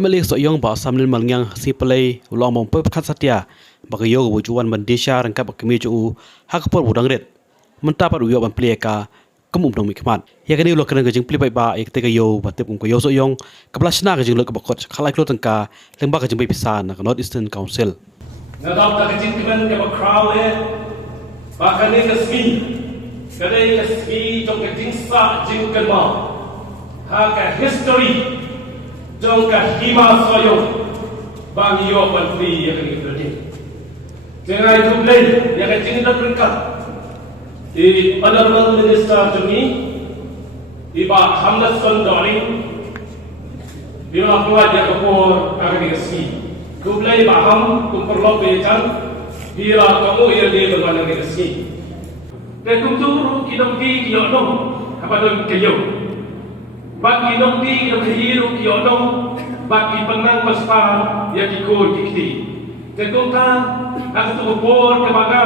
Bamalik so yong ba samlil malngyang si pelai ulang mong pepkat satya bagayo wujuan mendesha rangkap kami ju hakpor budang red mentapat uyo ban pleka kemum dong mikmat ya kani ulo kena gajing pli ba ek te gayo batep kum yo so yong kaplasna gajing lo kabakot khalai klo tangka lengba gajing bai pisan na North Eastern Council nadap ta gajing kan ke bakraw ba kani kasmi kadai kasmi jong gajing sa jing kan ma ha ka history jong ka hima soyo bang yo ban free ya kani berdi tengai tublai ya ka jing na berkat di honorable minister joni di ba hamdas sondori di ma kuat ya kapor agak kasi tublai ba ham kum perlo bejan di ra kamu ya di bermana kasi te kum tu kidong ti kiyodong apa don kayo bagi nongti yang hiru kiyodong bagi penang paspa ya kikul kikti tegungka aku tu bor kebaga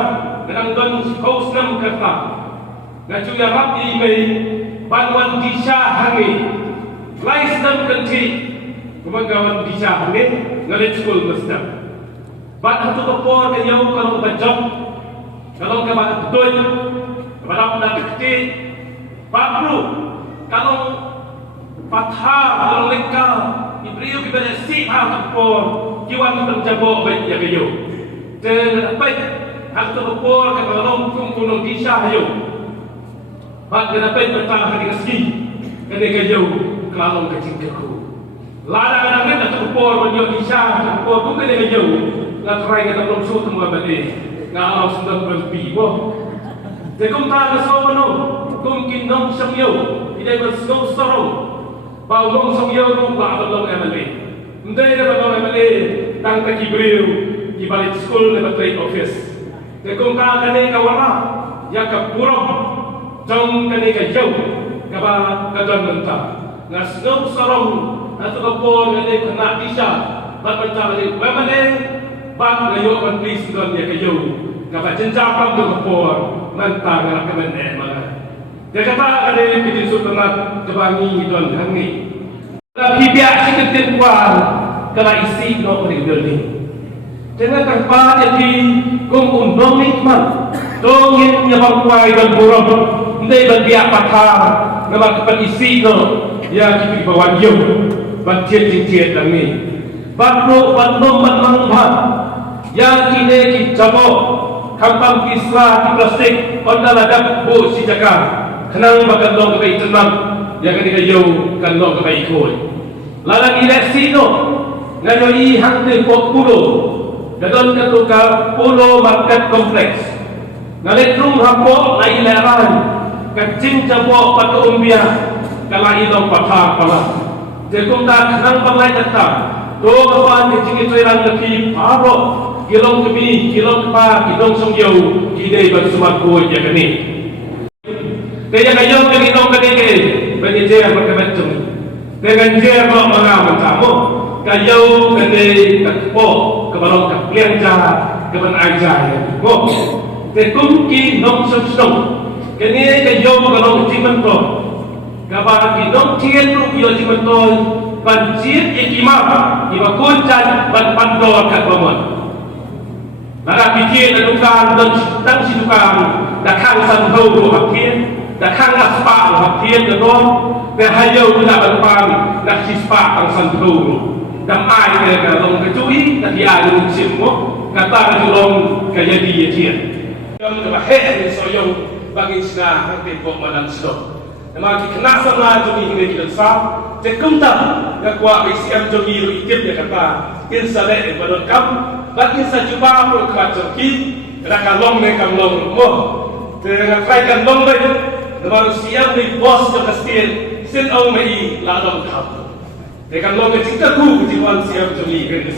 dan don host nam kata ngaju ya rapi mai banwan disha hangi lais nam kanti kumagawan disha hangi ngalit school masdar bat aku bor ke yau kalau bajak kalau kebaga doi kebaga nak kikti bakru kalau pathar kalau leka ibriu kita si ha por kiwan terjabo baik ya kayo dan baik hak terpor ke dalam kumpulan disha hayo hak dapat bertang hari rezeki kene kayo kalau kecing keku ladang dengan terpor menyo disha terpor pun kene kayo la try ke dalam su semua balik ngau sendang berpi boh tekum ta so mano kum kinong samyo ide berso sorong bao long song yo lu ba ba long MLA ndai na ba long MLA tang ta kibriu di balik school na trade office te kung ka kani ka wala ya ka purong jong kani ka yo ka ba ka don nanta na snow sarong ato ka po ngani kana disha ba ba ta ni MLA ba na yo ban please don ya ka yo ka ba jenja pa ka po nanta nga ka men mga dia kata ada yang kita sudah kebangi don hangi. Tapi biar sikit tempuan kalau isi no peribadi. Jangan terpakai di kumpul nikmat. Dongin yang bangkuai dan buruk. Ndai berbiak patah. Memang kepenisi no ya kita bawa yo. Bancet cincin hangi. Bakro bandung bandung bah. Yang kini kita jabok. Kampang kislah di plastik. Onda ladap bu si jaga. Kenang bakal dong kebai tenang, yang ketika jauh kan dong kebai ikut. Lalang eleksi tu, ngajoi hang tu pulo, dadon ketuka pulo market kompleks. Ngalet rum hapok lain leran, kecing cabok patu umbia, kalai dong patah pala. Jekum tak kenang balai tetap, tu kapan kecing itu yang lagi parok, kilong kebi, kilong kepa, kilong songyau, kidai bersumat kuat ya kini. Kaya kayo ganitong kanike, benijay magkamatong. Dengan jay mo mga matamo, kayo ganay katpo, kabalong kapliang jahat, kaban ajay mo. Kung kinong subsong, kanina kayo magalong timan to, kabar kinong tiyan rupiyo timan to, pancit ikimah, imakuncan, panpandor katpamon. Narapitin na lukang dan sinukang, dakang sanhaw ruhakin, dakang aspa ang hatian na doon, na hayaw na balpang na sispa ang santuro. Damay ka na long kacuhi, na hiyalo ng sim mo, na tarulong kaya diyan. Yung nabahe so yung bangin sina natin po manang silo. Na mga kikanasa nga doon hindi kinansa, tekumta na kuwa kay siyang jongiro itip niya kata, kinsale e balon kam, batin sa juba po kachoki, nakalong na kamlong mo. Dengan kaitan long ba naman siyang may boss na kastil, sin ang may ladang kap. Dengan long na cita ku, kutiwan siyang juli, ganyan